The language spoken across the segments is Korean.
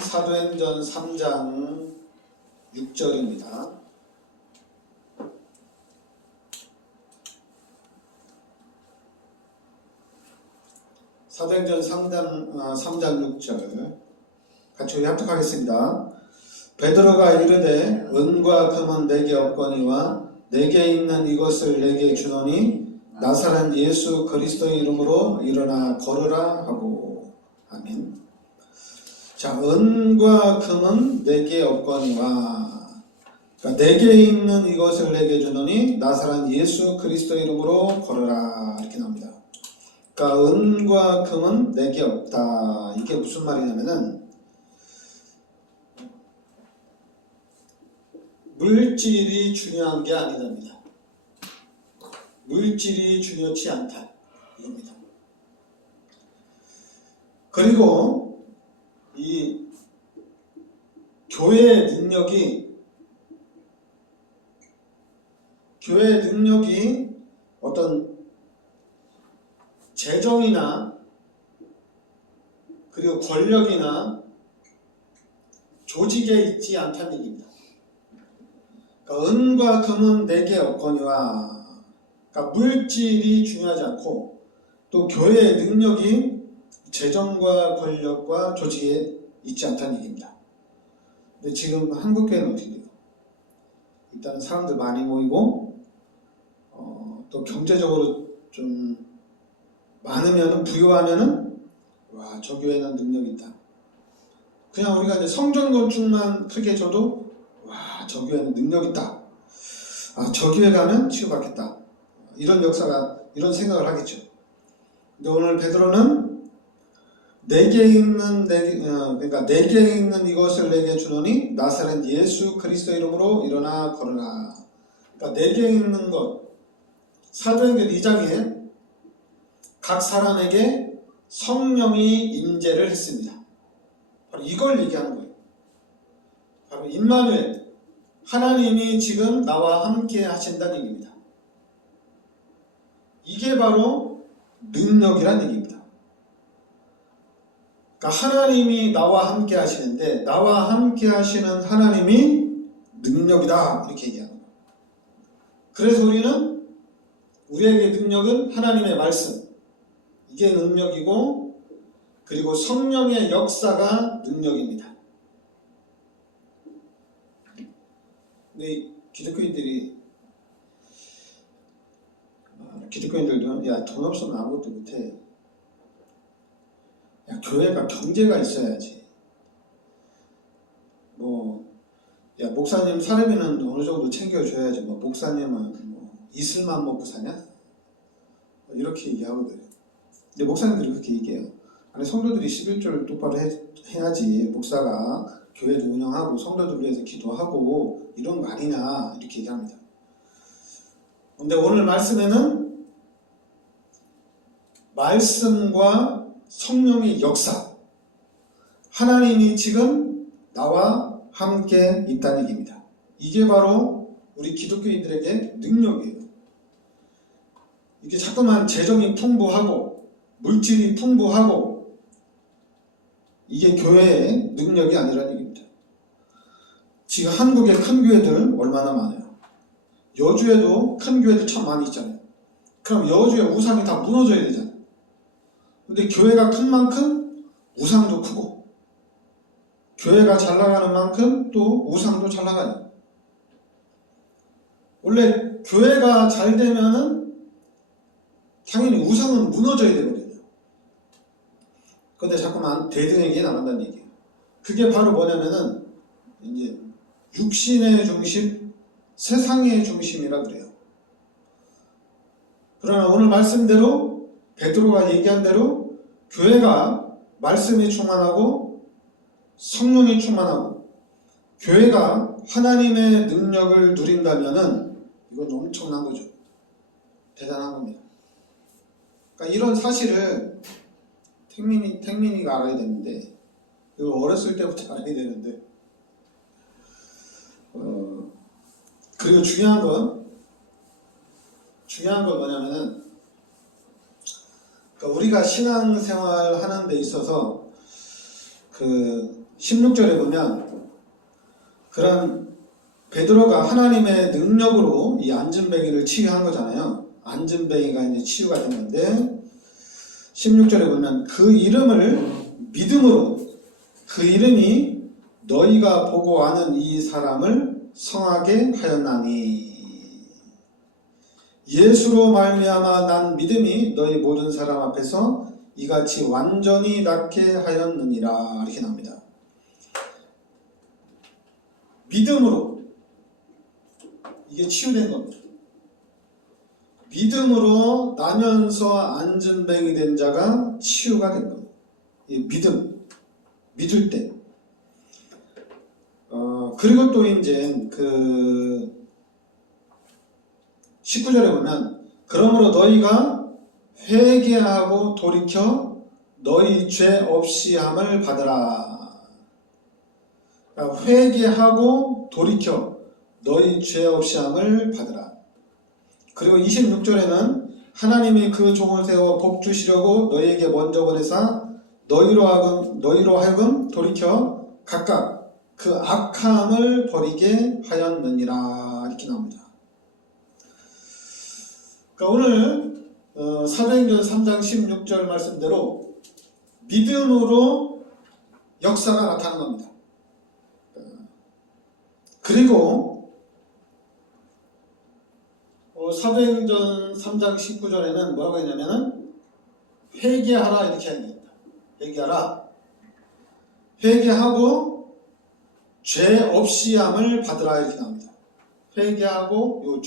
사도행전 3장 6절입니다. 사도행전 3장 6절 같이 합독하겠습니다. 베드로가 이르되 은과 금은 내게 없거니와 내게 있는 이것을 내게 주노니 나사렛 예수 그리스도의 이름으로 일어나 걸으라 하고. 아멘. 자, 은과 금은 내게 없거니와, 그러니까 내게 있는 이것을 내게 주노니 나사렛 예수 그리스도의 이름으로 걸으라, 이렇게 나옵니다. 그러니까 은과 금은 내게 없다. 이게 무슨 말이냐면은 물질이 중요한 게 아니랍니다. 물질이 중요치 않다, 이겁니다. 그리고 이 교회의 능력이 어떤 재정이나 그리고 권력이나 조직에 있지 않다는 얘기입니다. 그러니까 은과 금은 내게 없거니와, 그러니까 물질이 중요하지 않고 또 교회의 능력이 재정과 권력과 조직에 있지 않다는 얘기입니다. 근데 지금 한국교회는 어떻게 돼요? 일단 사람들 많이 모이고 또 경제적으로 좀 많으면, 부유하면은 와, 저 교회는 능력이 있다. 그냥 우리가 이제 성전 건축만 크게 줘도 와, 저 교회는 능력이 있다. 아, 저 교회 가면 치유받겠다. 이런 생각을 하겠죠. 근데 오늘 베드로는 내게 있는 이것을 내게 주노니 나사렛 예수 그리스도 이름으로 일어나 걸으라. 그러니까 내게 있는 것, 사도행전 2장에 각 사람에게 성령이 임재를 했습니다. 바로 이걸 얘기하는 거예요. 바로 임마누엘, 하나님이 지금 나와 함께 하신다는 얘기입니다. 이게 바로 능력이란 얘기입니다. 그러니까 하나님이 나와 함께 하시는데, 나와 함께 하시는 하나님이 능력이다, 이렇게 얘기하는 거예요. 그래서 우리에게 능력은 하나님의 말씀, 이게 능력이고, 그리고 성령의 역사가 능력입니다. 근데 기독교인들도 야, 돈 없으면 아무것도 못해. 야, 교회가 경제가 있어야지. 야, 목사님 사람이는 어느 정도 챙겨줘야지. 목사님은 이슬만 먹고 사냐? 이렇게 얘기하거든요. 근데 목사님들이 그렇게 얘기해요. 아니, 성도들이 11조를 똑바로 해야지 목사가 교회도 운영하고 성도들 위해서 기도하고 이런 거 아니냐, 이렇게 얘기합니다. 근데 오늘 말씀에는 말씀과 성령의 역사, 하나님이 지금 나와 함께 있다는 얘기입니다. 이게 바로 우리 기독교인들에게 능력이에요. 이게 자꾸만 재정이 풍부하고 물질이 풍부하고 이게 교회의 능력이 아니라는 얘기입니다. 지금 한국의 큰 교회들 얼마나 많아요. 여주에도 큰 교회들 참 많이 있잖아요. 그럼 여주의 우상이 다 무너져야 되잖아요. 근데 교회가 큰 만큼 우상도 크고, 교회가 잘 나가는 만큼 또 우상도 잘 나가요. 원래 교회가 잘 되면은 당연히 우상은 무너져야 되거든요. 근데 자꾸만 대등하게 나간다는 얘기예요. 그게 바로 뭐냐면은 이제 육신의 중심, 세상의 중심이라 그래요. 그러나 오늘 말씀대로 베드로가 얘기한 대로 교회가 말씀이 충만하고 성령이 충만하고 교회가 하나님의 능력을 누린다면은 이건 엄청난 거죠. 대단한 겁니다. 그러니까 이런 사실을 택민이가 알아야 되는데, 이걸 어렸을 때부터 알아야 되는데, 그리고 중요한 건 뭐냐면은, 그러니까 우리가 신앙생활 하는 데 있어서 16절에 보면 그런 베드로가 하나님의 능력으로 이 안진뱅이를 치유한 거잖아요. 안진뱅이가 이제 치유가 됐는데 16절에 보면 그 이름을 믿음으로 그 이름이 너희가 보고 아는 이 사람을 성하게 하였나니 예수로 말미암아 난 믿음이 너희 모든 사람 앞에서 이같이 완전히 낫게 하였느니라 이렇게 나옵니다. 믿음으로 이게 치유된 겁니다. 믿음으로 나면서 안진뱅이 된 자가 치유가 된 겁니다. 이 믿을 때. 그리고 또 이제 그 19절에 보면 그러므로 너희가 회개하고 돌이켜 너희 죄 없이 함을 받으라. 그러니까 회개하고 돌이켜 너희 죄 없이 함을 받으라. 그리고 26절에는 하나님이 그 종을 세워 복 주시려고 너희에게 먼저 보내사 너희로 하여금 돌이켜 각각 그 악함을 버리게 하였느니라 이렇게 나옵니다. 그러니까 오늘 사도행전 3장 16절 말씀대로 믿음으로 역사가 나타나는 겁니다. 그리고 사도행전 3장 19절에는 뭐라고 했냐면은 회개하라 이렇게 합니다. 회개하라. 회개하고 죄 없이 함을 받으라 이렇게 나옵니다. 회개하고 요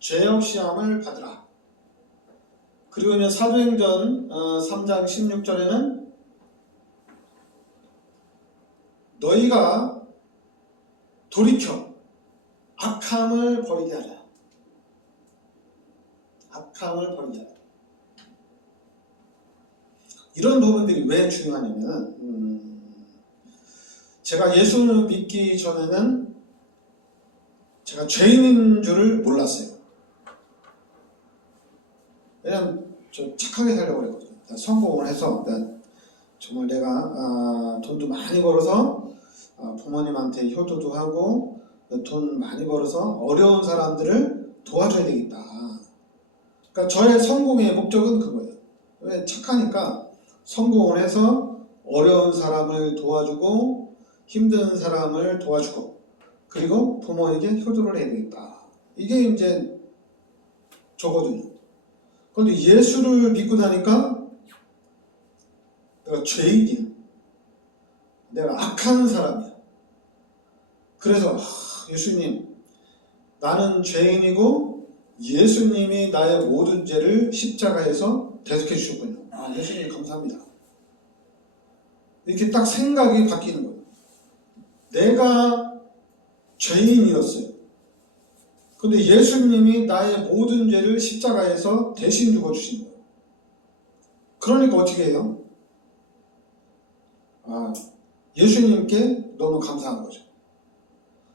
죄 없이 함을 받으라. 그리고 사도행전 3장 16절에는 너희가 돌이켜 악함을 버리게 하라. 악함을 버리게 하라. 이런 부분들이 왜 중요하냐면 제가 예수를 믿기 전에는 제가 죄인인 줄을 몰랐어요. 왜냐면 저 착하게 살려고 그랬거든요. 성공을 해서 정말 내가 돈도 많이 벌어서 부모님한테 효도도 하고 돈 많이 벌어서 어려운 사람들을 도와줘야 되겠다. 그러니까 저의 성공의 목적은 그거예요. 왜 착하니까 성공을 해서 어려운 사람을 도와주고 힘든 사람을 도와주고 그리고 부모에게 효도를 해야 되겠다. 이게 이제 저거든요. 그런데 예수를 믿고 나니까 내가 죄인이야. 내가 악한 사람이야. 그래서 예수님, 나는 죄인이고 예수님이 나의 모든 죄를 십자가에서 대속해 주셨군요. 예수님 감사합니다. 이렇게 딱 생각이 바뀌는 거예요. 내가 죄인이었어요. 근데 예수님이 나의 모든 죄를 십자가에서 대신 죽어주신 거예요. 그러니까 어떻게 해요? 예수님께 너무 감사한 거죠.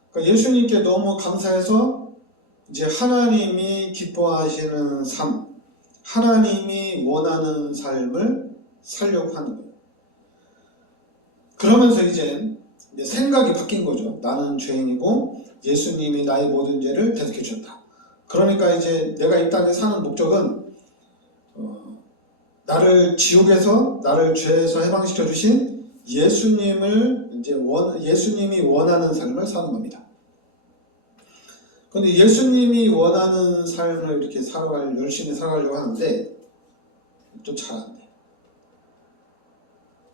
그러니까 예수님께 너무 감사해서 이제 하나님이 기뻐하시는 삶, 하나님이 원하는 삶을 살려고 하는 거예요. 그러면서 이제 생각이 바뀐 거죠. 나는 죄인이고 예수님이 나의 모든 죄를 대속해 주셨다. 그러니까 이제 내가 이 땅에 사는 목적은 나를 지옥에서 나를 죄에서 해방시켜 주신 예수님을 예수님이 원하는 삶을 사는 겁니다. 그런데 예수님이 원하는 삶을 이렇게 열심히 살아가려고 하는데 좀 잘 안 돼.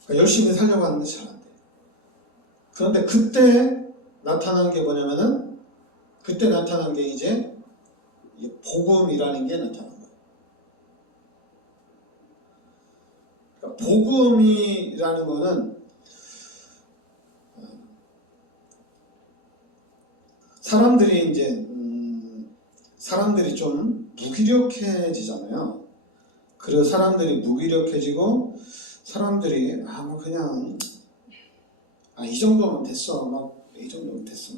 그러니까 열심히 살려고 하는데 잘 안 돼. 그런데 그때 나타난 게 뭐냐면은 그때 나타난 게 이제 복음이라는 게 나타난 거예요. 그러니까 복음이라는 거는 사람들이 좀 무기력해지잖아요. 그래서 사람들이 무기력해지고 사람들이 그냥 이 정도면 됐어. 이 정도면 됐어.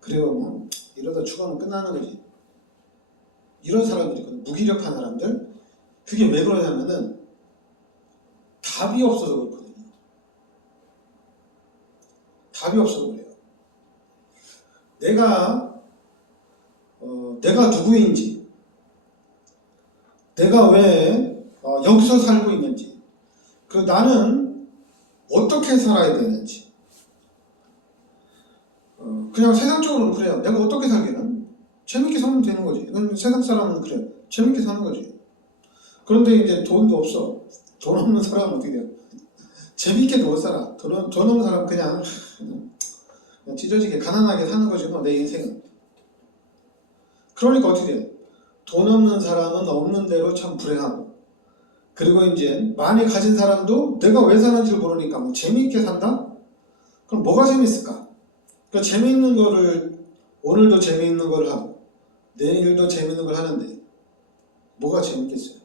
그리고 이러다 죽으면 끝나는 거지. 이런 사람들이 있거든요. 무기력한 사람들. 그게 왜 그러냐면은 답이 없어서 그렇거든요. 답이 없어서 그래요. 내가 누구인지, 내가 왜 여기서 살고 있는지, 그리고 나는 어떻게 살아야 되는지. 그냥 세상적으로는 그래요. 내가 어떻게 살기는 재밌게 살면 되는 거지. 이건 세상 사람은 그래요. 재밌게 사는 거지. 그런데 이제 돈도 없어. 돈 없는 사람은 어떻게 돼요? 재밌게도 못 살아. 돈 없는 사람은 그냥 찢어지게 가난하게 사는 거지 뭐, 내 인생은. 그러니까 어떻게 돼요? 돈 없는 사람은 없는 대로 참 불행하고, 그리고 이제 많이 가진 사람도 내가 왜 사는지를 모르니까 뭐 재미있게 산다? 그럼 뭐가 재밌을까? 그러니까 재미있는 거를, 오늘도 재미있는 걸 하고 내일도 재미있는 걸 하는데 뭐가 재밌겠어요?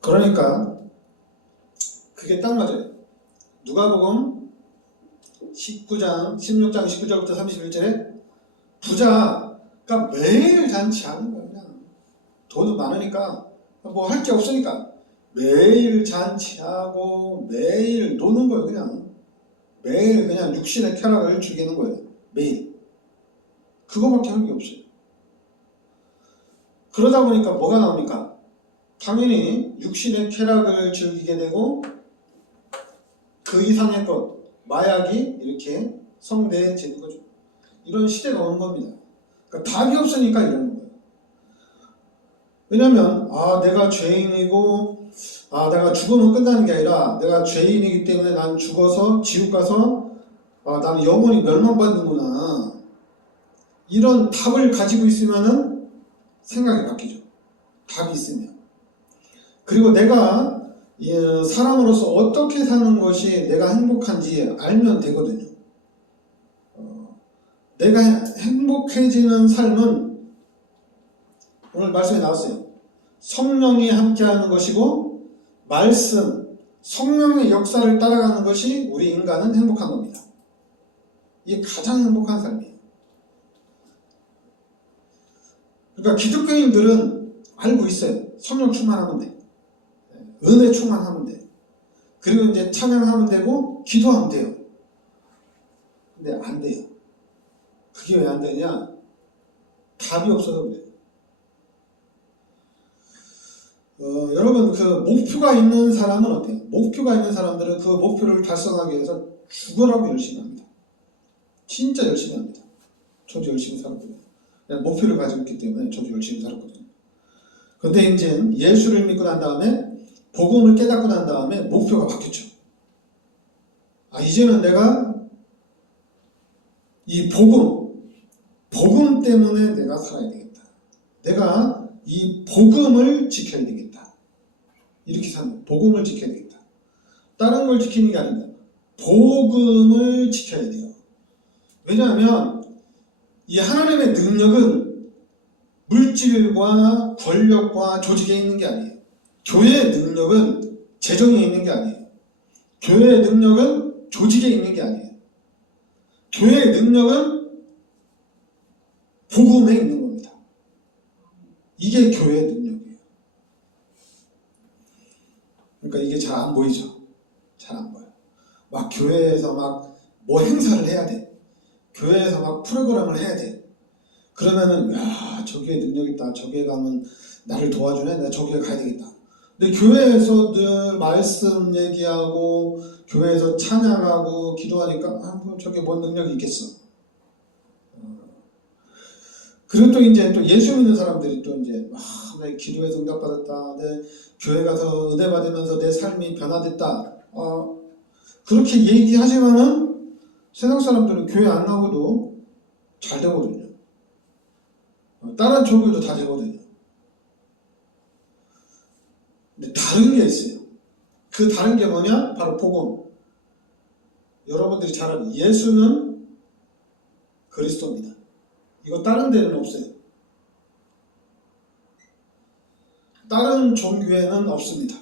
그러니까 그게 딱 맞아요. 누가복음 16장 19절부터 31절에 부자가 매일 잔치하는 거예요. 그냥 돈은 많으니까 뭐 할 게 없으니까 매일 잔치하고 매일 노는 거예요. 그냥 매일 그냥 육신의 쾌락을 즐기는 거예요. 매일. 그거밖에 할 게 없어요. 그러다 보니까 뭐가 나옵니까? 당연히 육신의 쾌락을 즐기게 되고 그 이상의 것, 마약이 이렇게 성대해지는 거죠. 이런 시대가 오는 겁니다. 그러니까 답이 없으니까 이러는 거예요. 왜냐면 내가 죄인이고 내가 죽으면 끝나는 게 아니라 내가 죄인이기 때문에 난 죽어서 지옥 가서 나는 영원히 멸망받는구나. 이런 답을 가지고 있으면은 생각이 바뀌죠. 답이 있으면. 그리고 내가 사람으로서 어떻게 사는 것이 내가 행복한지 알면 되거든요. 내가 행복해지는 삶은 오늘 말씀에 나왔어요. 성령이 함께하는 것이고 말씀, 성령의 역사를 따라가는 것이 우리 인간은 행복한 겁니다. 이게 가장 행복한 삶이에요. 그러니까 기독교인들은 알고 있어요. 성령 충만하면 돼. 은혜 충만하면 돼. 그리고 이제 찬양하면 되고 기도하면 돼요. 근데 안 돼요. 그게 왜 안 되냐? 답이 없어서 그래요. 여러분 그 목표가 있는 사람은 어때요? 목표가 있는 사람들은 그 목표를 달성하기 위해서 죽으라고 열심히 합니다. 진짜 열심히 합니다. 저도 열심히 살았거든요. 목표를 가지고 있기 때문에 저도 열심히 살았거든요. 그런데 이제 예수를 믿고 난 다음에 복음을 깨닫고 난 다음에 목표가 바뀌었죠. 이제는 내가 이 복음 때문에 내가 살아야 되겠다. 내가 이 복음을 지켜야 되겠다. 이렇게 사는 거예요. 복음을 지켜야 되겠다. 다른 걸 지키는 게 아닙니다. 복음을 지켜야 돼요. 왜냐하면 이 하나님의 능력은 물질과 권력과 조직에 있는 게 아니에요. 교회의 능력은 재정에 있는 게 아니에요. 교회의 능력은 조직에 있는 게 아니에요. 교회의 능력은 복음에 있는 겁니다. 이게 교회의 능력이에요. 그러니까 이게 잘 안 보이죠? 잘 안 보여요. 막 교회에서 막 뭐 행사를 해야 돼. 교회에서 막 프로그램을 해야 돼. 그러면은 저기에 능력 있다. 저기에 가면 나를 도와주네. 내가 저기에 가야 되겠다. 근데 교회에서 늘 말씀 얘기하고 교회에서 찬양하고 기도하니까 뭐 저게 뭔 능력이 있겠어. 그리고 또 이제 또 예수 믿는 사람들이 또 이제 내 기도에서 응답받았다. 내 교회 가서 은혜 받으면서 내 삶이 변화됐다. 그렇게 얘기하지만은 세상 사람들은 교회 안 나오고도 잘 되거든요. 다른 종교도 다 되거든요. 근데 다른 게 있어요. 그 다른 게 뭐냐? 바로 복음. 여러분들이 잘 아는 예수는 그리스도입니다. 이거 다른 데는 없어요. 다른 종교에는 없습니다.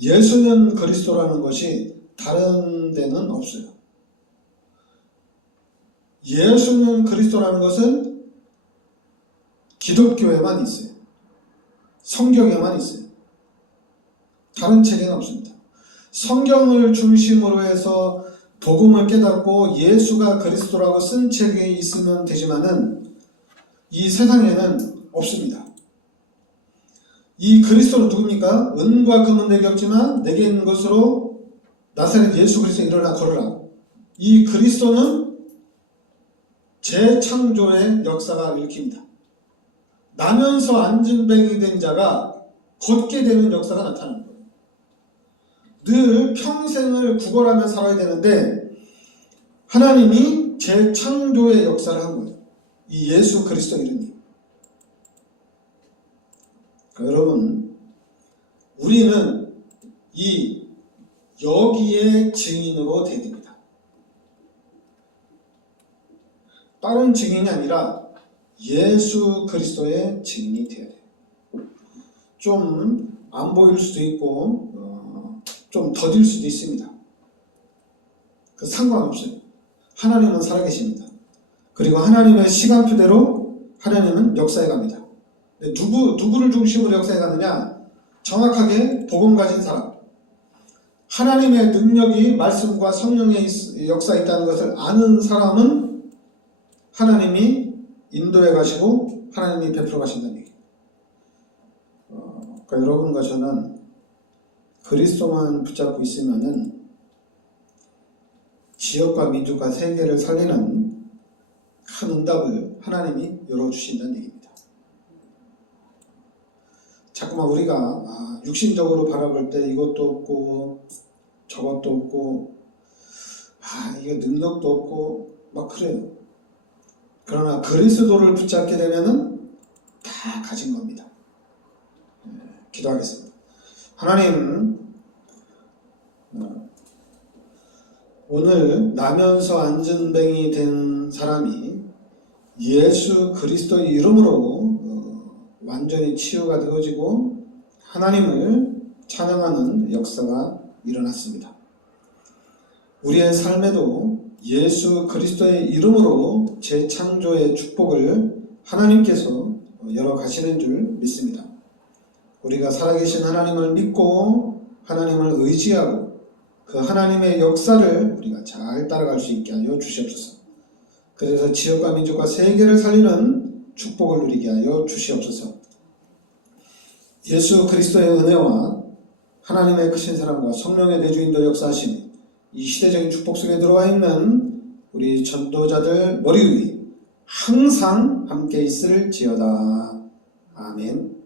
예수는 그리스도라는 것이 다른 데는 없어요. 예수는 그리스도라는 것은 기독교에만 있어요. 성경에만 있어요. 다른 책에는 없습니다. 성경을 중심으로 해서 복음을 깨닫고 예수가 그리스도라고 쓴 책이 있으면 되지만은 이 세상에는 없습니다. 이 그리스도는 누굽니까? 은과 금은 내게 없지만 내게 있는 것으로 나사렛 예수 그리스도 일어나 걸으라. 이 그리스도는 재창조의 역사가 일으킵니다. 나면서 안진뱅이 된 자가 걷게 되는 역사가 나타나는 거예요. 늘 평생을 구걸하며 살아야 되는데 하나님이 재창조의 역사를 한 거예요. 이 예수 그리스도 이름이. 그러니까 여러분, 우리는 여기에 증인으로 되야 됩니다. 다른 증인이 아니라 예수 그리스도의 증인이 되어야 돼요. 좀 안 보일 수도 있고 좀 더딜 수도 있습니다. 그 상관없어요. 하나님은 살아계십니다. 그리고 하나님의 시간표대로 하나님은 역사해 갑니다. 누구를 중심으로 역사해 가느냐? 정확하게 복음 가진 사람, 하나님의 능력이 말씀과 성령의 역사에 있다는 것을 아는 사람은 하나님이 인도해 가시고 하나님이 베풀어 가신다는 얘기예요. 그러니까 여러분과 저는 그리스도만 붙잡고 있으면은 지역과 민족과 세계를 살리는 큰 응답을 하나님이 열어주신다는 얘기입니다. 자꾸만 우리가 육신적으로 바라볼 때 이것도 없고 저것도 없고 이게 능력도 없고 막 그래요. 그러나 그리스도를 붙잡게 되면은 다 가진 겁니다. 기도하겠습니다. 하나님, 오늘 나면서 안진뱅이 된 사람이 예수 그리스도의 이름으로 완전히 치유가 되어지고 하나님을 찬양하는 역사가 일어났습니다. 우리의 삶에도 예수 그리스도의 이름으로 재창조의 축복을 하나님께서 열어가시는 줄 믿습니다. 우리가 살아계신 하나님을 믿고 하나님을 의지하고 그 하나님의 역사를 우리가 잘 따라갈 수 있게 하여 주시옵소서. 그래서 지역과 민족과 세계를 살리는 축복을 누리게 하여 주시옵소서. 예수 그리스도의 은혜와 하나님의 크신 사랑과 성령의 내주인도 역사하심이 이 시대적인 축복 속에 들어와 있는 우리 전도자들 머리 위에 항상 함께 있을지어다. 아멘.